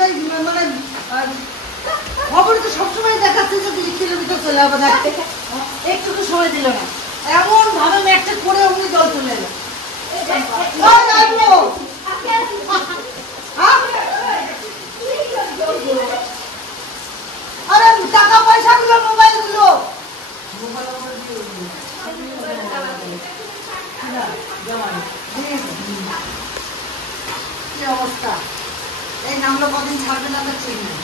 মানে খবরে তো সবসময় দেখাচ্ছে যে 2 কিলোমিটার চলে যাবে, থাকতে একটুকু সময় দিল না, এমন ভাবে ম্যাচটা করে অমনি জল চলে এলো। আরে টাকা পয়সা গুলো, মোবাইল গুলো, কি অবস্থা, এই নামলো কদিন ছাড়বে না তো ঠিক নেই।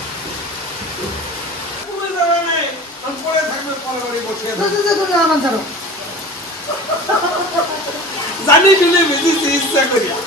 জানি গেলে বেশি ইচ্ছা করিয়া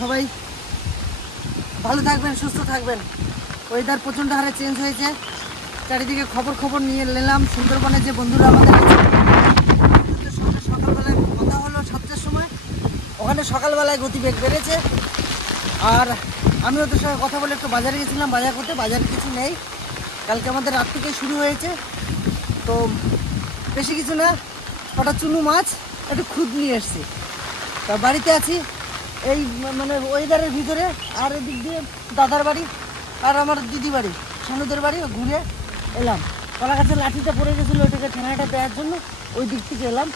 সবাই ভালো থাকবেন, সুস্থ থাকবেন। ওয়েদার প্রচণ্ড হারে চেঞ্জ হয়েছে, চারিদিকে খবর নিয়ে নিলাম। সুন্দরবনে যে বন্ধুরা আমাদের আছে, সকালবেলায় কথা হলো 7টার সময়, ওখানে সকালবেলায় গতিবেগ বেড়েছে। আর আমি ওদের সঙ্গে কথা বলে একটু বাজারে গেছিলাম, বাজার করতে। বাজারে কিছু নেই, কালকে আমাদের রাত থেকেই শুরু হয়েছে, তো বেশি কিছু না, কটা চুনো মাছ, একটু খুদ নিয়ে এসছি। তা বাড়িতে আছি এই মানে ওয়েদারের ভিতরে। আর এদিক দিয়ে দাদার বাড়ি আর আমার দিদি বাড়ি, সানুদের বাড়ি ঘুরে এলাম। কলা গাছের লাঠিটা পড়ে গেছিলো, ওইটাকে ঠেঙাটা দেওয়ার জন্য ওই দিক থেকে এলাম।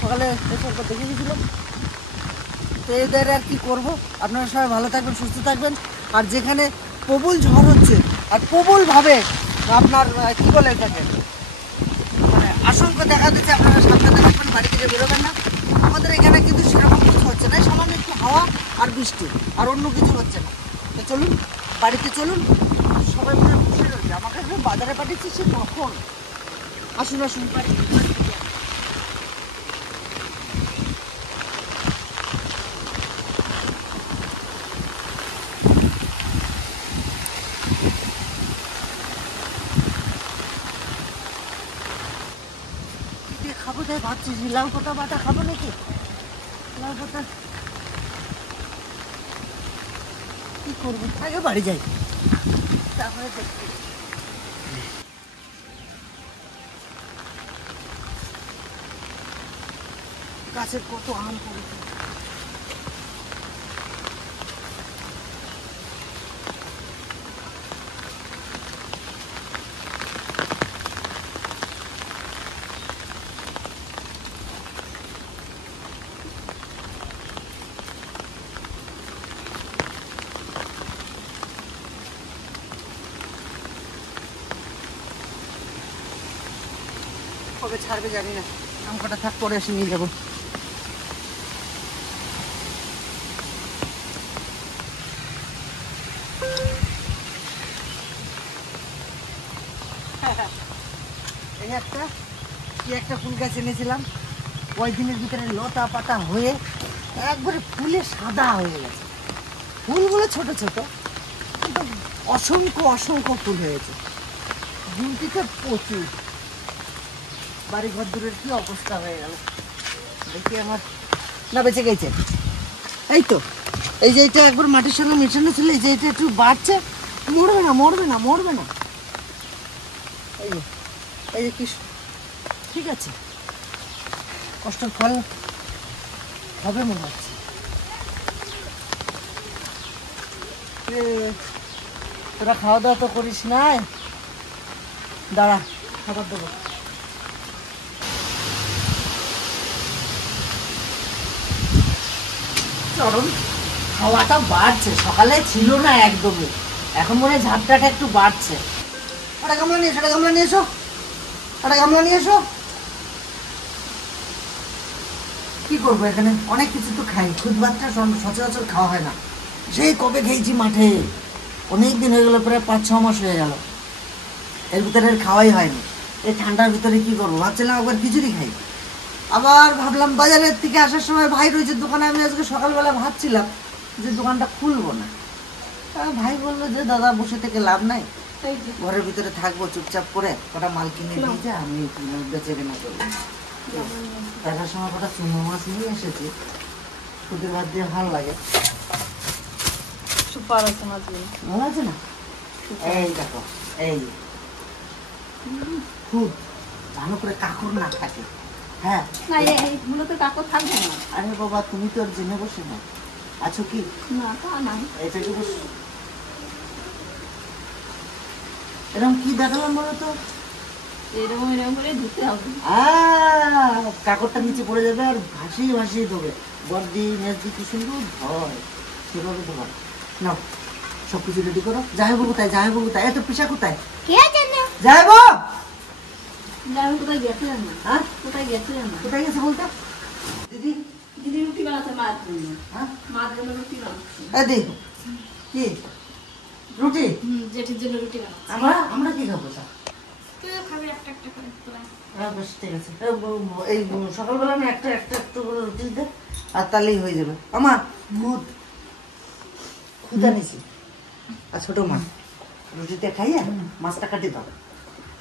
সকালে এসব দেখে গেছিলাম। তো এদের আর কি করবো, আপনারা সবাই ভালো থাকবেন, সুস্থ থাকবেন। আর যেখানে প্রবল ঝড় হচ্ছে আর প্রবলভাবে আপনার কী বলে এটাকে মানে আশঙ্কা দেখা দিচ্ছে, আপনারা সাবধানে থাকবেন, বাড়ি থেকে বেরোবেন না। আমাদের এখানে কিন্তু সেরকম কিছু হচ্ছে না, সামান্য একটু হাওয়া আর বৃষ্টি, আর অন্য কিছু হচ্ছে না। তো চলুন বাড়িতে চলুন, সবাই মনে বসে রয়েছে, আমাকে বাজারে পাঠিয়েছি সে কখন। আসুন আসুন বাড়ি। খাবো তাই ভাবছি, লাউ পাতা বাটা খাবো নাকি, লাউ পাতা কি করবো, আগে বাড়ি যাই তারপরে দেখছি। গাছের কত আম পড়েছে, কবে ছাড়বে জানি না। আম কটা থাক, পরে এসে নিয়ে যাবো। এই একটা কি একটা ফুল গাছ এনেছিলাম, ওই দিনের ভিতরে লতা পাতা হয়ে একবারে ফুলে সাদা হয়ে গেছে। ফুলগুলো ছোট ছোট, কিন্তু অসংখ্য অসংখ্য ফুল হয়েছে, গুলতিতে প্রচুর। বাড়ি ঘর দূরের কি অবস্থা হয়ে গেল দেখি আমার। না বেঁচে গেছে, এই তো এই যে এটা একবার মাটির সঙ্গে মেশানো ছিল, এই যে এটা একটু বাড়ছে, মরবে না মরবে না মরবে না। এই যে কি ঠিক আছে, কষ্টের ফল হবে মনে হচ্ছে। তোরা খাওয়া দাওয়া তো করিস নাই, দাঁড়া খাবার দেবো। চরম হাওয়াটা বাড়ছে, সকালে ছিল না একদমই, এখন মনে হয় ঝাপটাটা একটু বাড়ছে। একটা গামলা নিয়ে এসো, একটা গামলা নিয়ে এসো, একটা গামলা নিয়ে এসো। কি করবো, এখানে অনেক কিছু তো খাই, খুদ ভাতটা সচরাচর খাওয়া হয় না। সেই কবে খেয়েছি মাঠে, অনেক দিন হয়ে গেলো, প্রায় 5-6 মাস হয়ে গেল, এর ভিতরে খাওয়াই হয়নি। এই ঠান্ডার ভিতরে কি করবো, ভাবছিলাম একবার খিচুড়ি খাই। আবার ভাবলাম বাজারের থেকে আসার সময় ভাই রয়েছে দোকানে, আমি আজকে সকালবেলা ভাবছিলাম যে দোকানটা খুলবো না। ভাই বললো যে দাদা বসে থেকে লাভ নাই, ঘরের ভিতরে থাকবো চুপচাপ করে, কটা মাল কিনে দিয়ে যা, আমি বেচে কেনা করবো। দেখার সময় কটা চুনো মাছ নিয়ে এসেছি, খুদের ভাত দিয়ে ভালো লাগে। ভালো আছে না? এই দেখো, এই খুব ভালো করে কাকড় না থাকে। হ্যাঁ আরে বাবা, তুমি তো আর জেনে বসে না আছো কি? এটা কি এরকম কি দেখালাম বলো তো? কাকড়টা নিচে পড়ে যাবে আর ভাসিয়ে ভাসিয়ে দেবে। বর্দি মেজদি কি সুন্দর হয়, সেভাবে ধোয়া। নাও সবকিছু রেডি করো। যাইবো কোথায়? যাইবো কোথায়? এত পিসা কোথায়? যাইবো কোথায় গেছে বলতে? দিদি রুটি বানাতে কি রুটি? জেঠির জন্য রুটি বানাচ্ছে। আমরা কি খাবো? বেশ ঠিক আছে, এই সকালবেলা আমি একটা একটু করে রুটি দে, আর তাহলেই হয়ে যাবে। আমার ক্ষুধা নিছি। আর ছোট মা রুটিতে খাইয়া মাছটা কাটি দাও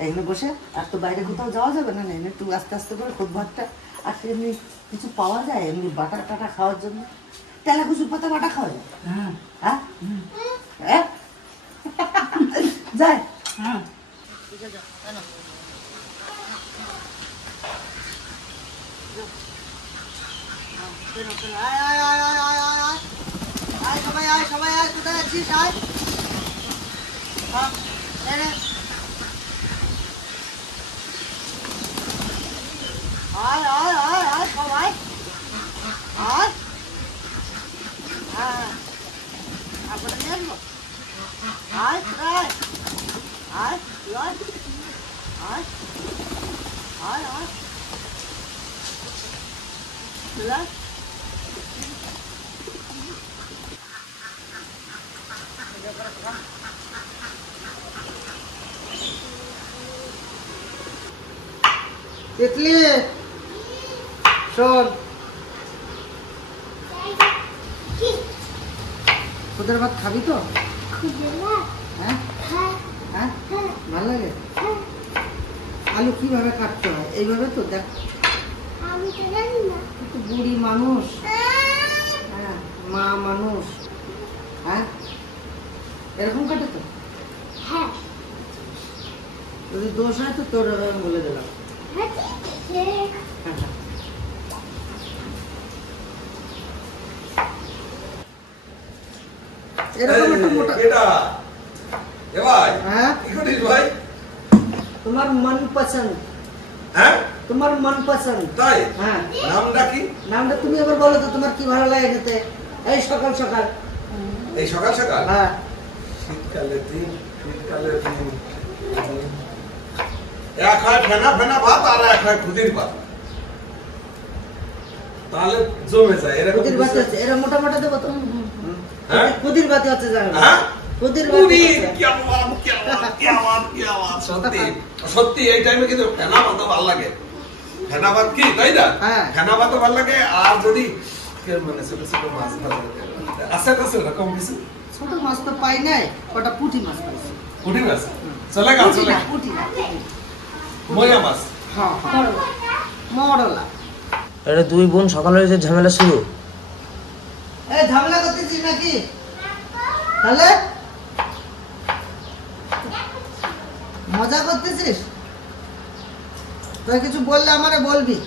এখানে বসে। আর তো বাইরে কোথাও যাওয়া যাবে না, এমনি একটু আস্তে আস্তে করে খুদ ভাতটা। আর এমনি কিছু পাওয়া যায় এমনি বাটা টাটা খাওয়ার জন্য? তেলা কুচুর পাতা বাটা খাওয়া যায়? হ্যাঁ যায়। সবাই আয়, কোথায় আছিস? আয় সবাই আপনারা নিয়ে আসবো। আয় আয় আয় আয় আয় আয় তিতলি শোন, খুদের ভাত খাবি তো? হ্যাঁ হ্যাঁ ভালো লাগে। আলু কিভাবে কাটতে হয়? এইভাবে তো দেখ, তো বুড়ি মানুষ, হ্যাঁ মা মানুষ, হ্যাঁ এরকম কাটে তো? যদি দোষ হয় তো তোর বলে দিলাম। তোমার মন পছন্দ, তোমার মন পছন্দ তাই? হ্যাঁ নামটা কি? নামটা তুমি এবার বলো তো, তোমার কি ভালো লাগে খেতে এই সকাল সকাল? এই সকাল সকাল? হ্যাঁ শীতকালে দিন, শীতকালে দিন এক হয় ফেনা ফেনা ভাত আর এক হয় খুদির ভাত, তাহলে জমে যায়। এরকম খুদির ভাত আছে, এরা মোটা মোটা দেবো তো? হ্যাঁ খুদির ভাত আছে জানো? হ্যাঁ খুদির ভাত। সত্যি সত্যি এই টাইমে কিন্তু ফেনা ভাত ভালো লাগে। ফেনা ভাত কি তাই না? ফেনা ভাত ভালো লাগে। আর যদি মানে ছোট ছোট মাছ ভালো লাগে, আচ্ছা কাছে এরকম কিছু ছোট মাছ তো পাই নাই, কটা পুঁটি মাছ পাইছি। পুঁটি মাছ চলে গা? চলে পুঁটি না, ময়া মাছ। হ্যাঁ মরলা। আরে দুই বোন সকালে যে ঝামেলা শুরু। এই ঝামেলা করতেছিস নাকি? তাহলে মজা করতেছিস? তুই কিছু বললে আমারে বলবি,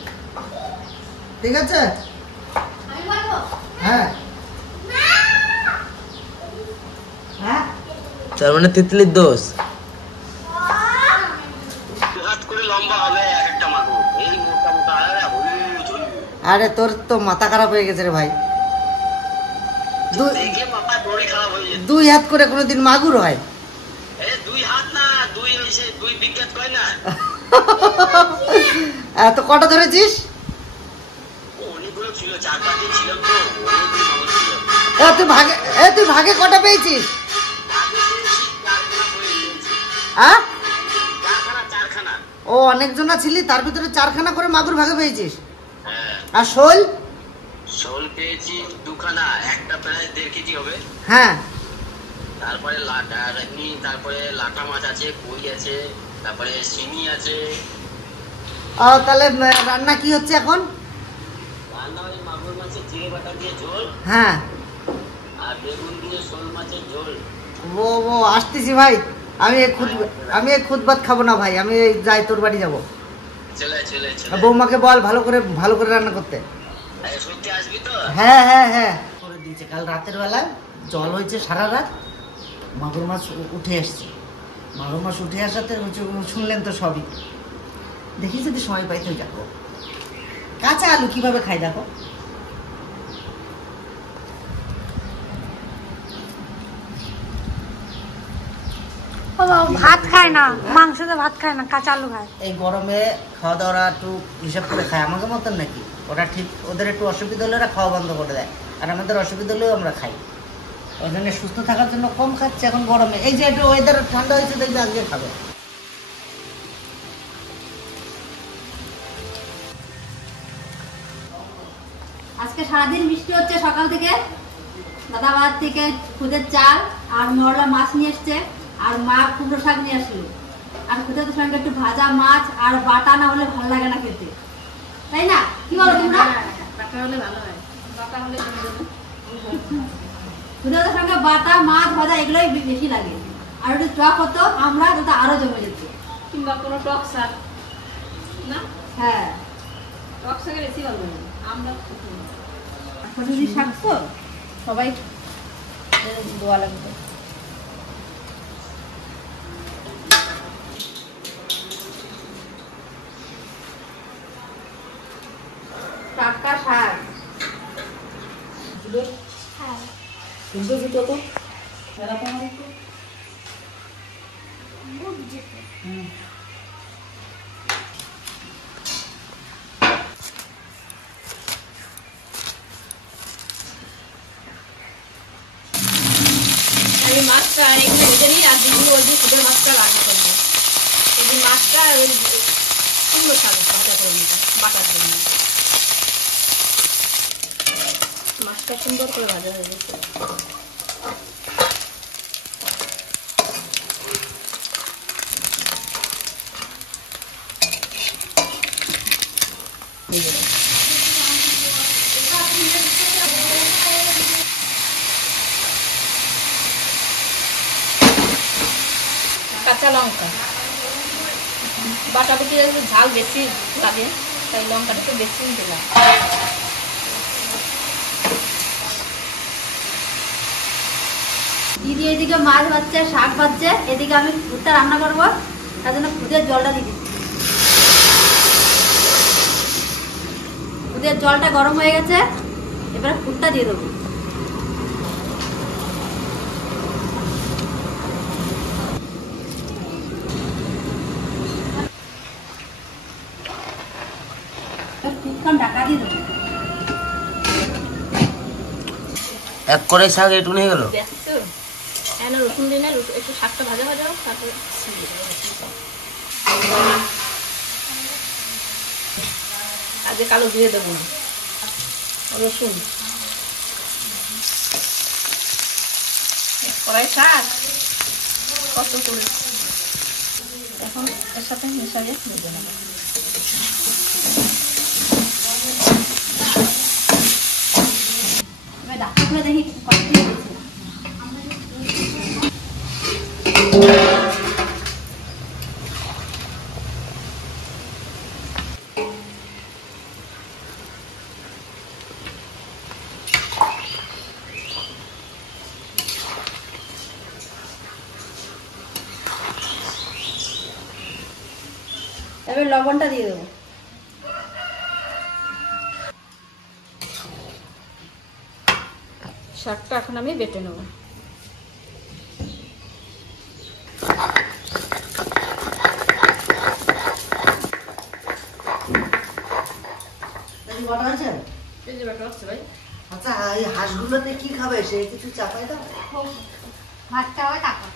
ঠিক আছে? হ্যাঁ হ্যাঁ তার মানে তিতলির দোষ। আরে তোর তো মাথা খারাপ হয়ে গেছে রে ভাই। দুই হাত করে কোনোদিন মাগুর হয়? তো কটা ধরেছিস? তুই ভাগে কটা পেয়েছিস? ও অনেকজনা ছিলি, তার ভিতরে 4খানা করে মাগুর ভাগে পেয়েছিস। আর শোল? শোল পেয়েছি দুখানা, একটা প্রায় 1.5 কেজি হবে। হ্যাঁ, তারপরে তারপরে লাটা মাছ আছে, কই আছে, তারপরে শিঙি আছে। তাহলে রান্না কি হচ্ছে এখন? রান্না হচ্ছে মাগুর মাছের জিরে বাটা দিয়ে ঝোল, হ্যাঁ, আর বেগুন দিয়ে শোল মাছের ঝোল। ও আসতেছি ভাই। আমি এই খুদ ভাত খাবো না ভাই, আমি যাই তোর বাড়ি যাবো। চলে চলে চলে। বৌমাকে বল ভালো করে রান্না করতে। সত্যি আসবি তো? হ্যাঁ হ্যাঁ হ্যাঁ করে দিয়েছে। কাল রাতের বেলা জল হয়েছে সারা রাত, মাগুর মাছ উঠে আসছে। মাগুর মাছ উঠে আসাতে শুনলেন তো সবই। দেখি যদি সময় পাই তো যাবো। কাঁচা আলু কিভাবে খাই দেখো। ভাত খায় না, মাংস দিয়ে ভাত খায় না, কাঁচা আলু খায়। এই গরমে খাওয়া দাওয়া একটু হিসাব করে খায় আমাকে মতন নাকি? ওরা ঠিক, ওদের একটু অসুবিধা হলে ওরা খাওয়া বন্ধ করে দেয়, আর আমাদের অসুবিধা হলেও আমরা খাই। ওই জন্য সুস্থ থাকার জন্য কম খাচ্ছে এখন গরমে। এই যে একটু ওয়েদার ঠান্ডা হয়েছে দেখবে আজকে খাবে। আজকে সারাদিন বৃষ্টি হচ্ছে সকাল থেকে। দাদা বাজার থেকে খুদের চাল আর মরলা মাছ নিয়ে এসছে, আর মা কুমড়ো শাক নিয়ে আসলো। আর খুদের সঙ্গে একটু ভাজা মাছ আর বাটা না হলে ভালো লাগে না খেতে, তাই না? কি বলো তোমরা? বাটা হলে ভালো হয়, বাটা হলে খুদের সঙ্গে বাটা মাছ ভাজা এগুলোই বেশি লাগে। আর একটু টক হতো আমরা, তো আরো জমে যেত। কিংবা কোনো টক শাক না, হ্যাঁ, টক শাকের বেশি ভালো লাগে। আমরা কচুরি শাক তো সবাই দোয়া লাগবে। টাটকা শাক সুন্দর দুটো তো আমি মাছটা এখানে ভেজে নিই, আর দিদি ওই যে খুদের মাছটা রান্না করবো। এই মাছটা ওই সুন্দর স্বাদ ভাজা করে নিতে, বাটা করে নিতে। মাছটা সুন্দর করে ভাজা হয়ে গেছে। কাঁচা লঙ্কা বাটা বুটি ঝাল বেশি লাগে, তাই লঙ্কাটা একটু বেশি দিলাম। দিদি এদিকে মাছ ভাজছে, শাক ভাজছে, এদিকে আমি খুদটা রান্না করবো, তার জন্য খুদের জলটা দিয়ে দিচ্ছি। খুদের জলটা গরম হয়ে গেছে, এবারে খুদটা দিয়ে দেবো। ঢাকা দিয়ে দেবো। এক করে শাক একটু নিয়ে গেল। দেখছো হ্যাঁ, রসুন দিই না, একটু শাকটা ভাজা ভাজা হোক, তারপরে আজকে কালো দিয়ে দেবো না, রসুন কড়াই শাক কত করে এখন এর সাথে মিশিয়ে ভেজে নেবো। ডাক্তার করে দেখি কত দিয়ে দিচ্ছে। এবার লবণটা দিয়ে দেবো। শাকটা এখন আমি বেটে নেব। আচ্ছা, এই হাঁসগুলোতে কি খাবে? সে কিছু চাপাই দাও। ভাতটা হয় টাকা।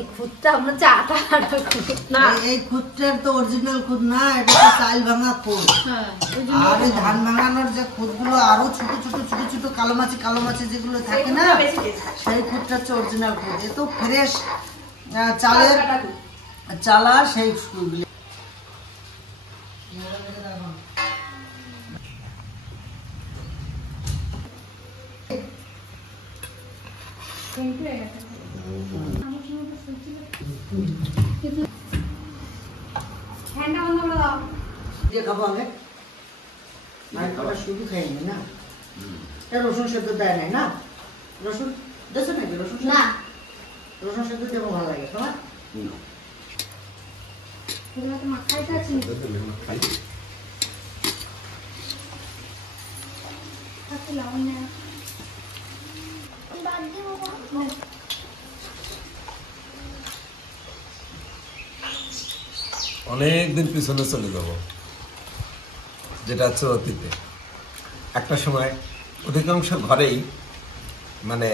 এই খুদটা আমরা যে আটা আটা খুদ না এই খুদটার তো অরিজিনাল খুদ না, এটা তো চাল ভাঙা খুদ। হ্যাঁ আর এই ধান ভাঙানোর যে খুদগুলো আরো ছোট ছোট ছোট ছোট কালো মাছি যেগুলো থাকে না, সেই খুদটা হচ্ছে অরিজিনাল খুদ। এ তো ফ্রেশ চালের চালা সেই খুদগুলি। ফ্যানটা বন্ধ করে দাও। দিয়ে খাবো আগে, আর খাবার শুধু খাইনি না, এটা রসুন সেদ্ধ দেয় নাই না, রসুন দেছো নাকি? রসুন না রসুন সেদ্ধ দেবো ভালো লাগে তোমার? এগুলো তো মাখাইতে আছে আচ্ছা লবণ না অনেকদিন পিছনে চলে যাব, যেটা হচ্ছে অতীতে। একটা সময় অধিকাংশ ঘরেই মানে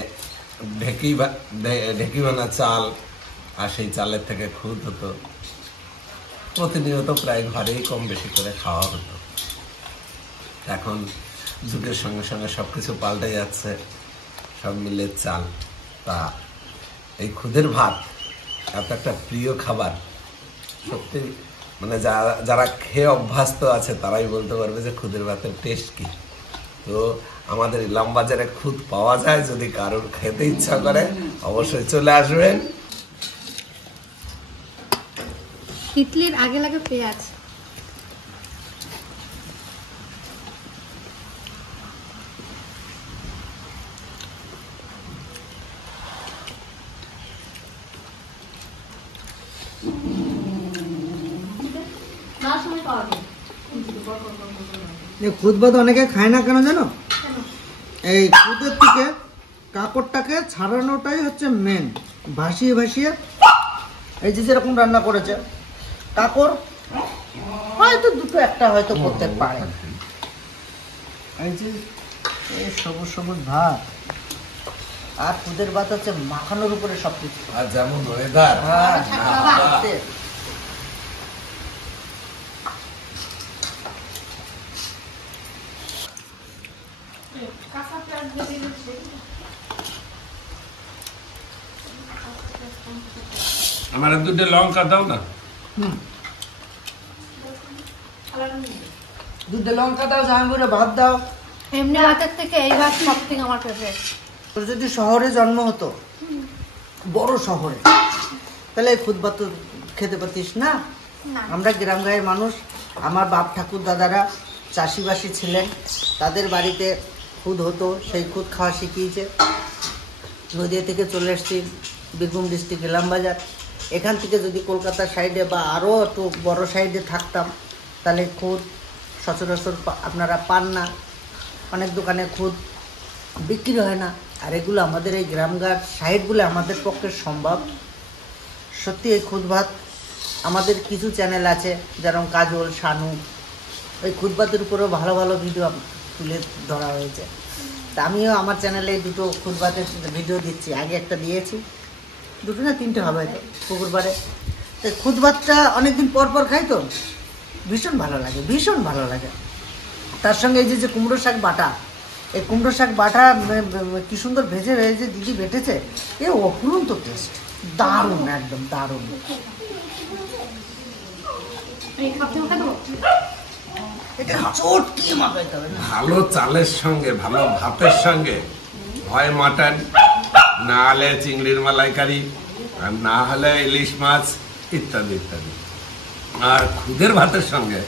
ঢেকি বানা চাল, আর সেই চালের থেকে খুদ হতো। প্রতিনিয়ত প্রায় ঘরেই কম বেশি করে খাওয়া হতো। এখন যুগের সঙ্গে সঙ্গে সবকিছু পাল্টে যাচ্ছে, সব মিলে চাল। তা এই খুদের ভাত এত একটা প্রিয় খাবার, সত্যি মানে যারা খেয়ে অভ্যস্ত আছে তারাই বলতে পারবে যে খুদের ভাতের টেস্ট কি। তো আমাদের ইলামবাজারে খুদ পাওয়া যায়, যদি কারোর খেতে ইচ্ছা করে অবশ্যই চলে আসবেন। ইডলির আগে লাগে পেঁয়াজ। খুদ ভাত অনেকে খায় না কেন জানো? এই খুদের থেকে কাপড়টাকে ছাড়ানোটাই হচ্ছে মেন। ভাসিয়ে ভাসিয়ে এই যে যেরকম রান্না করেছে, কাপড় হয়তো দুটো একটা হয়তো করতে পারে। এই যে এই সবুজ সবুজ ভাত আর খুদের ভাত হচ্ছে মাখানোর উপরে সবকিছু। আর যেমন ওয়েদার, আমার দুটো লঙ্কা দাও না। দুধে লঙ্কা দাও, জাহাঙ্গুরে ভাত দাও। এমনি ভাতের থেকে এই ভাত সব থেকে আমার ফেভারিট। তোর যদি শহরে জন্ম হতো, বড় শহরে, তাহলে এই খুদ ভাত তো খেতে পারতিস না। আমরা গ্রাম গাঁয়ের মানুষ, আমার বাপ ঠাকুর দাদারা চাষিবাসী ছিলেন, তাদের বাড়িতে খুদ হতো, সেই খুদ খাওয়া শিখিয়েছে। নদিয়া থেকে চলে এসেছি বীরভূম ডিস্ট্রিক্ট ইলামবাজার। এখান থেকে যদি কলকাতার সাইডে বা আরও একটু বড় সাইডে থাকতাম, তাহলে খুদ সচরাচর আপনারা পান না। অনেক দোকানে খুদ বিক্রি হয় না। আর এগুলো আমাদের এই গ্রামঘাট সাইডগুলো আমাদের পক্ষে সম্ভব। সত্যি এই খুদ ভাত আমাদের কিছু চ্যানেল আছে, যেমন কাজল, শানু, ওই খুদ ভাতের উপরেও ভালো ভালো ভিডিও তুলে ধরা হয়েছে। তা আমিও আমার চ্যানেলে দুটো খুদ ভাতের ভিডিও দিচ্ছি। আগে একটা দিয়েছি, দুটো না তিনটে হবে পুকুরপাড়ে। তো খুদ ভাতটা অনেকদিন পর পর খাই তো ভীষণ ভালো লাগে, ভীষণ ভালো লাগে। তার সঙ্গে এই যে কুমড়ো শাক বাটা, এই কুমড়ো শাক বাটা কি সুন্দর ভেজে ভেজে দিদি বেটেছে, এ অপূরন্ত টেস্ট, দারুণ, একদম দারুণ। এটা চটকিয়ে মাখাইতে হবে না? ভালো চালের সঙ্গে ভালো ভাতের সঙ্গে হয় মাটন, না হলে চিংড়ির মালাইকারি, আর না হলে ইলিশ মাছ ইত্যাদি ইত্যাদি। আর খুদের ভাতের সঙ্গে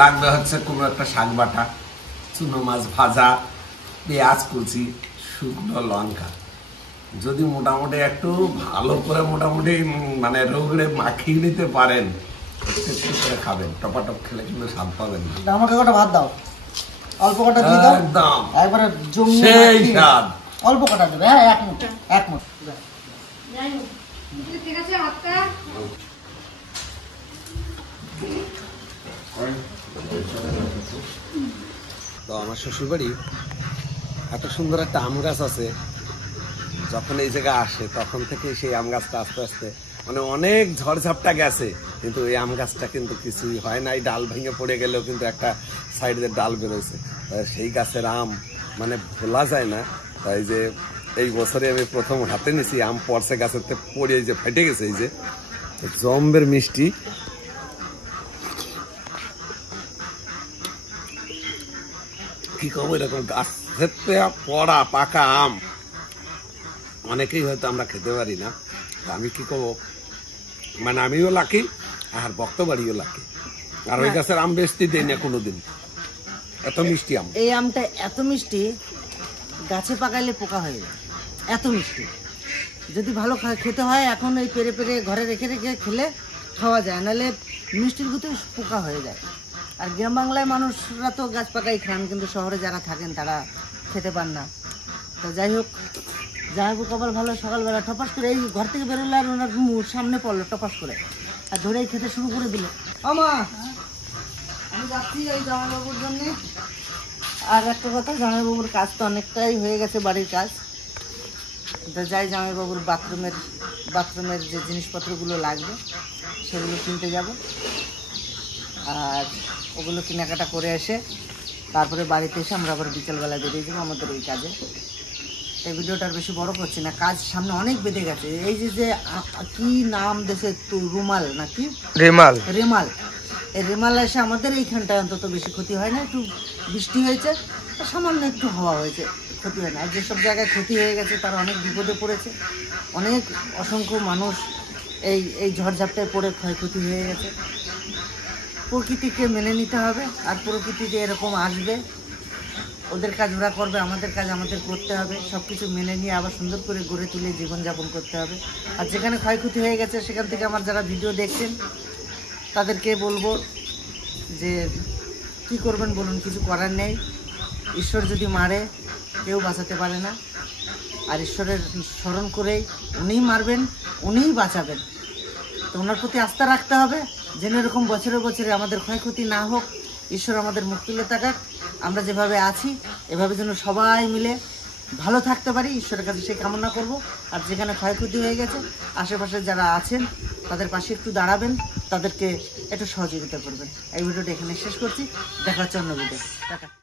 লাগবে হচ্ছে কোনো একটা শাক বাটা, চুনো মাছ ভাজা, পেঁয়াজ কুচি, শুকনো লঙ্কা। যদি মোটামুটি একটু ভালো করে মোটামুটি মানে রোগড়ে মাখিয়ে নিতে পারেন, একটু করে খাবেন। টপাটপ খেলে কিন্তু স্বাদ পাবেন না। আমাকে কটা ভাত দাও, অল্প কটা দিয়ে দাও, একদম একবারে জমিয়ে সেই স্বাদ। অল্প কটা দেবে। হ্যাঁ, এক মুঠ, এক মুঠ। ঠিক আছে হাতটা তো আমার শ্বশুরবাড়ি এত সুন্দর একটা আম গাছ আছে, যখন এই জায়গায় আসে তখন থেকে সেই আম গাছটা আস্তে আস্তে মানে অনেক ঝড়ঝাপটা গেছে, কিন্তু এই আম গাছটা কিন্তু কিছুই হয় না। এই ডাল ভেঙে পড়ে গেলেও কিন্তু একটা সাইডের ডাল বেরোছে, সেই গাছের আম মানে ভোলা যায় না। তাই যে এই বছরে আমি প্রথম হাতে নিছি আম পড়ছে গাছের পড়ে যে ফেটে গেছে, এই যে জম্বের মিষ্টি। কি কব, এরকম গাছের পড়া পাকা আম অনেকেই হয়তো আমরা খেতে পারি না। আমি কি কব, মানে আমিও লাকি আর বক্তবাড়িও লাকি। আর ওই গাছের আম বেশি দেয় না কোনোদিন, এত মিষ্টি আম। এই আমটা এত মিষ্টি, গাছে পাকাইলে পোকা হয়ে যায়, এত মিষ্টি। যদি ভালো খেতে হয় এখন এই পেরে পেরে ঘরে রেখে রেখে খেলে খাওয়া যায়, নাহলে মিষ্টির ভিতরে পোকা হয়ে যায়। আর গ্রাম বাংলায় মানুষরা তো গাছ পাকাই খান, কিন্তু শহরে যারা থাকেন তারা খেতে পান না। তো যাই হোক, জামাইবাবু কপাল ভালো, সকালবেলা টপাস করে এই ঘর থেকে বেরোলে আর ওনার সামনে পড়লো টপাস করে, আর ধরেই খেতে শুরু করে দিল। আমা আমি যাচ্ছি ওই জামাইবাবুর জন্যে। আর একটা কথা, জামাইবাবুর কাজ তো অনেকটাই হয়ে গেছে, বাড়ির কাজ। যাই জামাইবাবুর বাথরুমের যে জিনিসপত্রগুলো লাগবে সেগুলো কিনতে যাব, আর ওগুলো কেনাকাটা করে এসে তারপরে বাড়িতে এসে আমরা আবার বিকেলবেলা বেরিয়ে যাবো আমাদের ওই কাজে। এই ভিডিওটা আর বেশি বড় করছি না, কাজ সামনে অনেক বেঁধে গেছে। এই যে কি নাম দেশে রুমাল নাকি রেমাল, এই রেমাল এসে আমাদের এইখানটায় অন্তত বেশি ক্ষতি হয় না। একটু বৃষ্টি হয়েছে, সামান্য একটু হাওয়া হয়েছে, ক্ষতি হয় না। আর যেসব জায়গায় ক্ষতি হয়ে গেছে তারা অনেক বিপদে পড়েছে, অনেক অসংখ্য মানুষ এই ঝড়ঝাপটায় পড়ে ক্ষয়ক্ষতি হয়ে গেছে। প্রকৃতিকে মেনে নিতে হবে, আর প্রকৃতি যে এরকম আসবে, ওদের কাজ ওরা করবে, আমাদের কাজ আমাদের করতে হবে। সব কিছু মেনে নিয়ে আবার সুন্দর করে গড়ে তুলে জীবনযাপন করতে হবে। আর যেখানে ক্ষয়ক্ষতি হয়ে গেছে সেখান থেকে আমার যারা ভিডিও দেখছেন তাদেরকে বলবো যে কি করবেন বলুন, কিছু করার নেই। ঈশ্বর যদি মারে কেউ বাঁচাতে পারে না, আর ঈশ্বরের স্মরণ করেই উনিই মারবেন, উনিই বাঁচাবেন। তো ওনার প্রতি আস্থা রাখতে হবে, যেন এরকম বছরে বছরে আমাদের ক্ষয়ক্ষতি না হোক। ঈশ্বর আমাদের মুখ তুলে তাকাক, আমরা যেভাবে আছি এভাবে যেন সবাই মিলে ভালো থাকতে পারি, ঈশ্বরের কাছে সেই কামনা করব। আর যেখানে ক্ষয়ক্ষতি হয়ে গেছে আশেপাশে যারা আছেন তাদের পাশে একটু দাঁড়াবেন, তাদেরকে একটু সহযোগিতা করবেন। এই ভিডিওটা এখানে শেষ করছি, দেখা হচ্ছে অন্য ভিডিও। টাটা।